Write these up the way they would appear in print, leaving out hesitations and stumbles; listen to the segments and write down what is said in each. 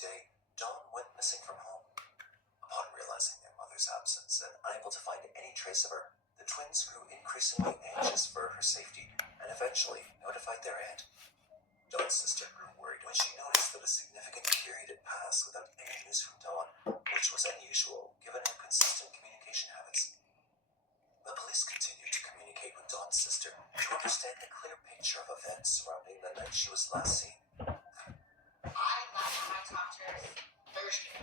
day, Dawn went missing from home. Upon realizing their mother's absence and unable to find any trace of her, the twins grew increasingly anxious for her safety and eventually notified their aunt. Dawn's sister grew worried when she noticed that a significant period had passed without any news from Dawn, which was unusual given her consistent communication habits. The police continued to communicate with Dawn's sister to understand the clear picture of events surrounding the night she was last seen. Last time I talked to her Thursday.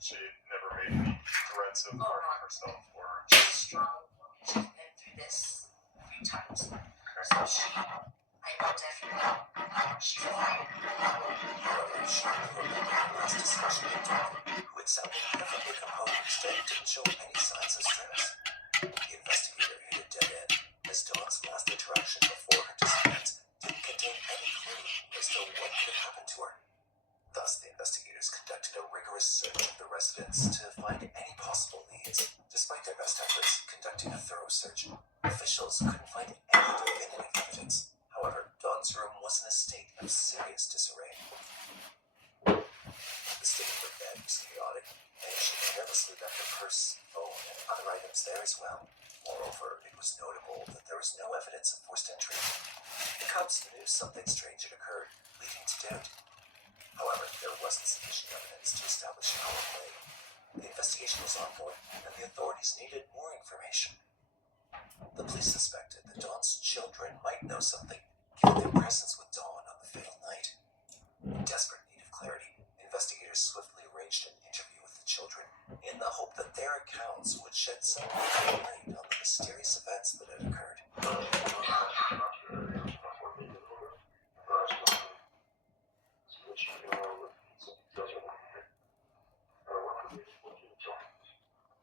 She never made any threats of harming herself or... She's a strong woman. She's been through this a few times. So I know definitely she's a fighter. However, she knew about the last discussion with Dawn, who had sounded perfectly composed and didn't show any signs of stress. The investigator hit a dead end, as Dawn's last interaction before her disappearance didn't contain any clue as to what could have happened to her. Thus, the investigators conducted a rigorous search of the residence to find any possible leads. Despite their best efforts conducting a thorough search, officials couldn't find any definitive evidence. However, Dawn's room was in a state of serious disarray. The state of her bed was chaotic, and she carelessly left her purse, phone, and other items there as well. Moreover, it was notable that there was no evidence of forced entry. The cops knew something strange had occurred, leading to doubt. However, there wasn't sufficient evidence to establish foul play. The investigation was ongoing, and the authorities needed more information. The police suspected that Dawn's children might know something, given their presence with Dawn on the fatal night. In desperate need of clarity, investigators swiftly arranged an interview with the children, in the hope that their accounts would shed some light on the mysterious events that had occurred.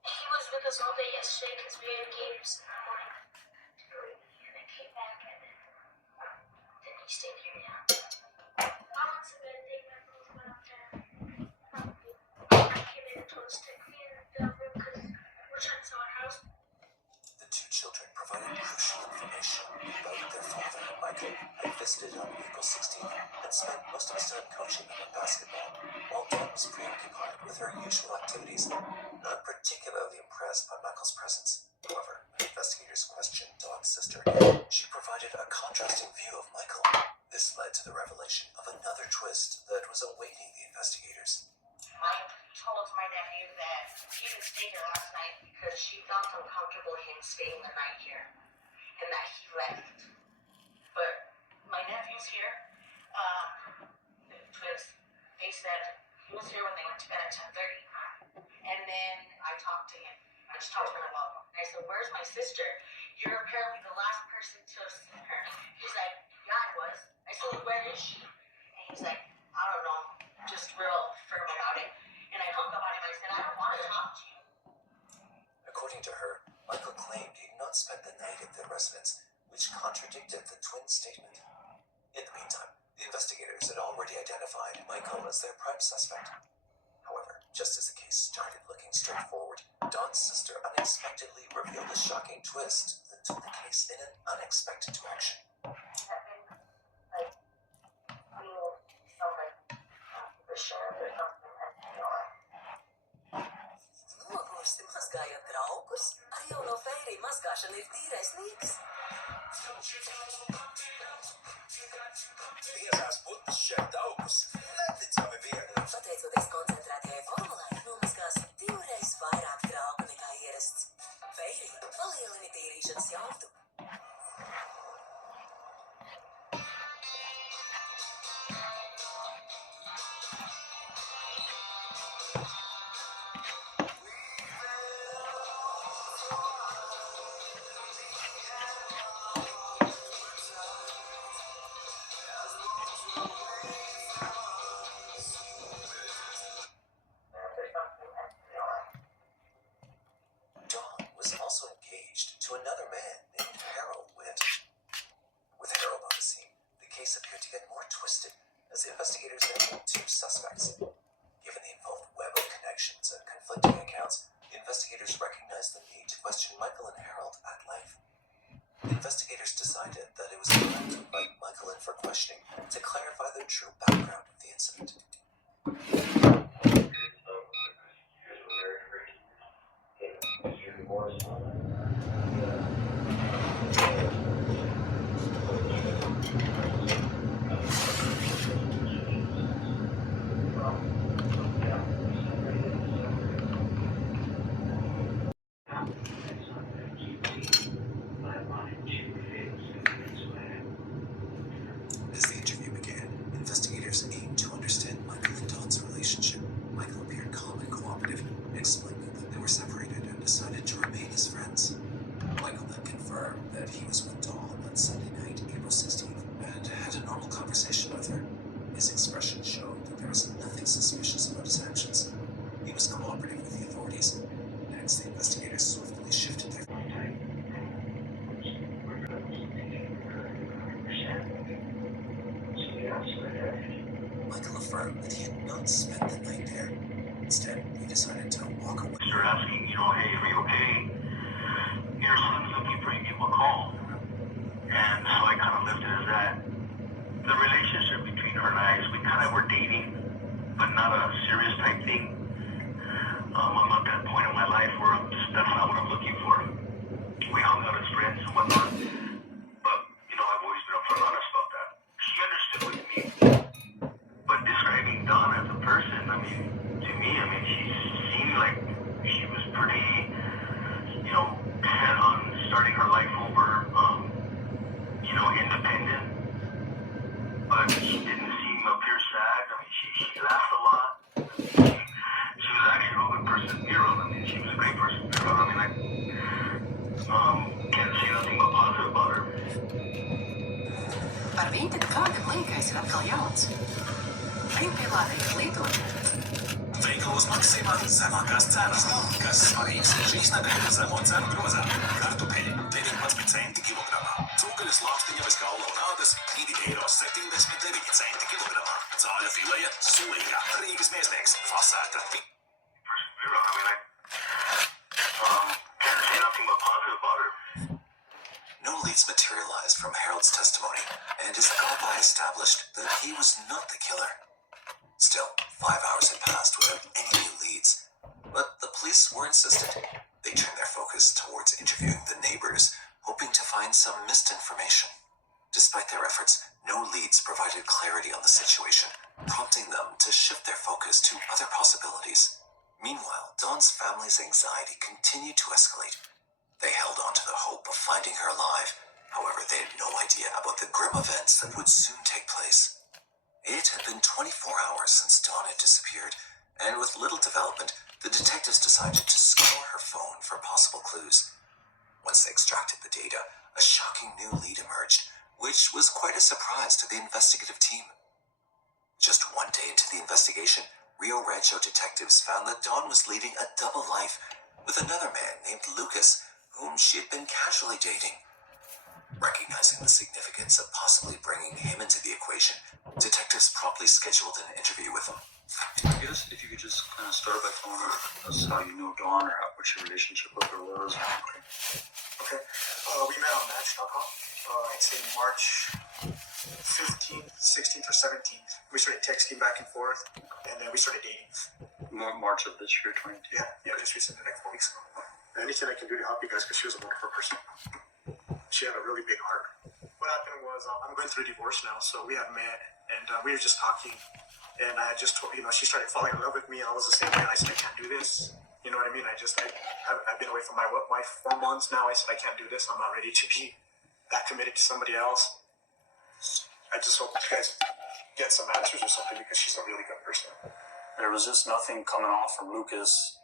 He was with us all day yesterday because we had games in the morning. And then came back and then he stayed here, yeah. I went to bed, they both went up there. I came in and told us to clean the room because we're trying to sell our house. The two children provided crucial information about their father, Michael, had visited on April 16th and spent most of his time coaching them in basketball, while Dawn was preoccupied with her usual activities, not particularly impressed by Michael's presence. However, when investigators questioned Dawn's sister, she provided a contrasting view of Michael. This led to the revelation of another twist that was awaiting the investigators. I told my nephew that he didn't stay here last night because she felt uncomfortable him staying the night here, and that he left. But my nephew's here. The twins, they said he was here when they went to bed at 10:30. And then I talked to him. I just talked to him about him. I said, "Where's my sister? You're apparently the last person to have seen her." He's like, "Yeah, I was." I said, "Where is she?" And he's like, "I don't know." Just real firm about it. And I hung up on him. I said, "I don't want to talk to you." According to her, Michael claimed he had not spent the night at their residence, which contradicted the twins' statement. In the meantime, the investigators had already identified Michael as their prime suspect. However, just as the case started looking straightforward, Dawn's sister unexpectedly revealed a shocking twist that took the case in an unexpected direction. Nogursti mazgājot traukus, ar jauno Fairy mazgāšana ir tīrais nieks. Biezās putnas šķiet taukus, neticami viegli. Pateicoties koncentrētajai formulai, nomazgās 2 reizes vairāk trauku nekā ierasts. Fairy palielina tīrīšanas jaudu. Dawn was also engaged to another man named Harold Witt. With Harold on the scene, the case appeared to get more twisted as the investigators named 2 suspects. Given the involved web of connections and conflicting accounts, the investigators recognized the need to question Michael and Harold at length. The investigators decided that it was time to invite Michael and for questioning to clarify the true background of the incident. As the interview began, investigators aimed to understand Michael and Dawn's relationship. Michael appeared calm and cooperative, explaining that they were separated and decided to remain as friends. Michael then confirmed that he was with Dawn on Sunday night, April 16th, and had a normal conversation with her. His expression showed that there was nothing suspicious about his actions. He was cooperative with the authorities. Next, the investigators swiftly shifted their Michael affirmed that he had not spent the night there. Instead, he decided to walk away. They're asking, hey, are you okay? Your son's looking for you, give him a call. And so I kind of left it as that. The relationship between her and I is we kind of were dating, but not a serious type thing. I'm at that point in my life where that's not what I'm looking for. We hung out as friends and whatnot. But, I've always been upfront and honest about that. She understood with me. But describing Dawn as a person, to me, she seemed like she was pretty, set on starting her life over, independent. But she didn't appear sad. She laughed a lot. She was actually a real good person to be around. She was a great person to be around. Can't say nothing but positive about her. Par viņu tad kādam linkais ir atkal jauns. Viņu pielādējuši lietotni. Veikalos Maksimā zemākās cenas, kas svarīgs šīs nedēļas zemo cenu grozā. Kartupeļi 19 centi kilogramā. Cūgaļas lāpstiņa bez kaula un ādas 2,79 centi kilogramā. Cāļa fileja sulīgā. Rīgas miesnieks fasēta. Can't say nothing but positive about her. No leads materialized from Harold's testimony, and his alibi established that he was not the killer. Still, 5 hours had passed without any new leads. But the police were insistent. They turned their focus towards interviewing the neighbors, hoping to find some missed information. Despite their efforts, no leads provided clarity on the situation, prompting them to shift their focus to other possibilities. Meanwhile, Dawn's family's anxiety continued to escalate. They held on to the hope of finding her alive. However, they had no idea about the grim events that would soon take place. It had been 24 hours since Dawn had disappeared, and with little development, the detectives decided to scour her phone for possible clues. Once they extracted the data, a shocking new lead emerged, which was quite a surprise to the investigative team. Just one day into the investigation, Rio Rancho detectives found that Dawn was leading a double life with another man named Lucas, whom she had been casually dating. Recognizing the significance of possibly bringing him into the equation, detectives promptly scheduled an interview with him. I guess if you could just kind of start by telling us how you know Dawn or what your relationship with her was. Okay. We met on Match.com. I'd say March 15th, 16th, or 17th. We started texting back and forth, and then we started dating. March of this year, 22. Yeah, just recently, like 4 weeks ago. Anything I can do to help you guys, because she was a wonderful person. She had a really big heart. What happened was, I'm going through a divorce now, so we had met, and we were just talking, and I just told, she started falling in love with me, and I was the same way, and I said, I can't do this, you know what I mean? I've been away from my 4 months now, I said, I can't do this, I'm not ready to be that committed to somebody else. I just hope you guys get some answers or something, because she's a really good person. There was just nothing coming off from Lucas.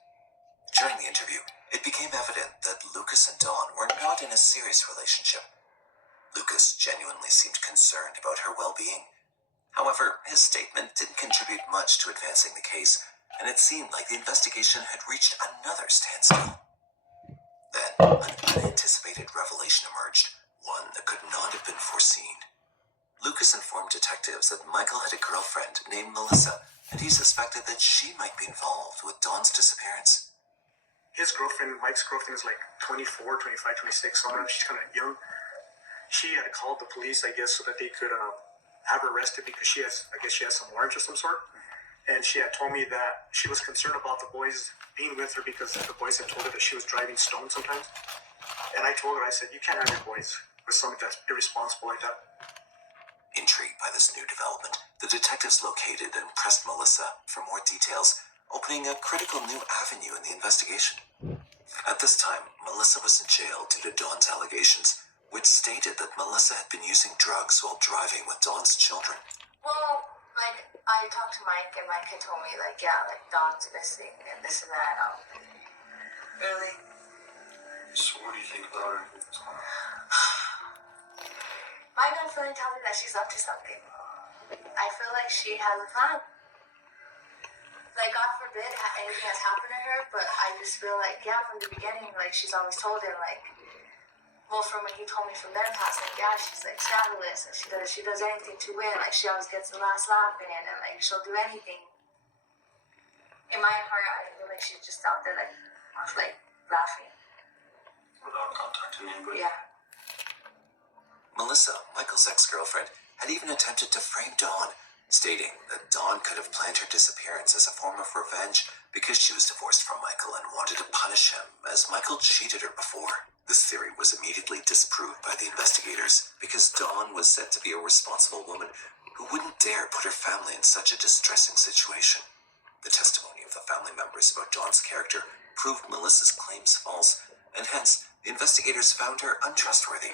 During the interview, it became evident that Lucas and Dawn were not in a serious relationship. Lucas genuinely seemed concerned about her well-being. However, his statement didn't contribute much to advancing the case, and it seemed like the investigation had reached another standstill. Then, an unanticipated revelation emerged, one that could not have been foreseen. Lucas informed detectives that Michael had a girlfriend named Melissa, and he suspected that she might be involved with Dawn's disappearance. His girlfriend, Mike's girlfriend, is like 24, 25, 26, somewhere. She's kind of young. She had called the police, I guess, so that they could have her arrested because she has some warrants of some sort. And she had told me that she was concerned about the boys being with her because the boys had told her that she was driving stoned sometimes. And I told her, I said, you can't have your boys with somebody that's irresponsible like that. Intrigued by this new development, the detectives located and pressed Melissa for more details, opening a critical new avenue in the investigation. At this time, Melissa was in jail due to Dawn's allegations, which stated that Melissa had been using drugs while driving with Dawn's children. Well, like, I talked to Mike, and Mike had told me, like, yeah, like, Dawn's missing, and this and that. Really? So what do you think about her? My gut feeling tells me that she's up to something. I feel like she has a plan. Like, God forbid anything has happened to her, but I just feel like, yeah, from the beginning, like, she's always told him, like, well, from when he told me from their past, like, yeah, she's, like, scandalous, and she does anything to win. Like, she always gets the last laugh in, and, like, she'll do anything. In my heart, I feel like she's just out there, like laughing. Without contacting anybody? Yeah. Melissa, Michael's ex-girlfriend, had even attempted to frame Dawn, stating that Dawn could have planned her disappearance as a form of revenge because she was divorced from Michael and wanted to punish him as Michael cheated her before. This theory was immediately disproved by the investigators because Dawn was said to be a responsible woman who wouldn't dare put her family in such a distressing situation. The testimony of the family members about Dawn's character proved Melissa's claims false, and hence, the investigators found her untrustworthy.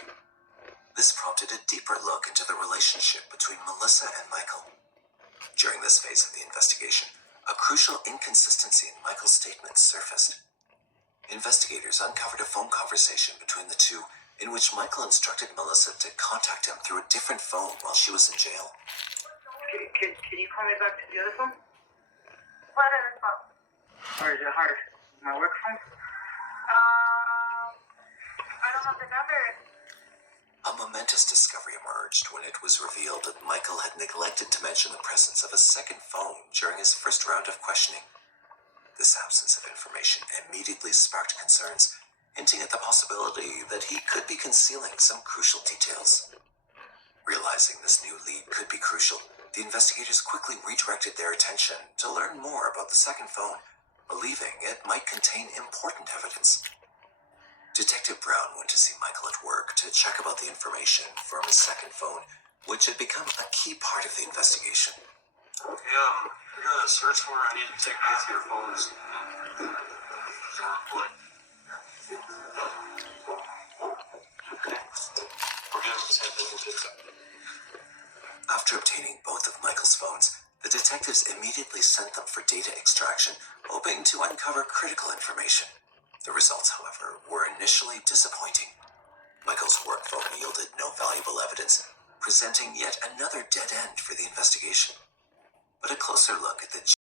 This prompted a deeper look into the relationship between Melissa and Michael. During this phase of the investigation, a crucial inconsistency in Michael's statements surfaced. Investigators uncovered a phone conversation between the two in which Michael instructed Melissa to contact him through a different phone while she was in jail. Can you call me back to the other phone? What other phone? Or is it hard? My work phone? I don't have the number. A momentous discovery emerged when it was revealed that Michael had neglected to mention the presence of a second phone during his first round of questioning. This absence of information immediately sparked concerns, hinting at the possibility that he could be concealing some crucial details. Realizing this new lead could be crucial, the investigators quickly redirected their attention to learn more about the second phone, believing it might contain important evidence. Detective Brown went to see Michael at work to check about the information from his second phone, which had become a key part of the investigation. Yeah, I got a search warrant. I need to take both your phones. Okay. We're doing the same thing with it. After obtaining both of Michael's phones, the detectives immediately sent them for data extraction, hoping to uncover critical information. The results, however, were initially disappointing. Michael's work phone yielded no valuable evidence, presenting yet another dead end for the investigation. But a closer look at the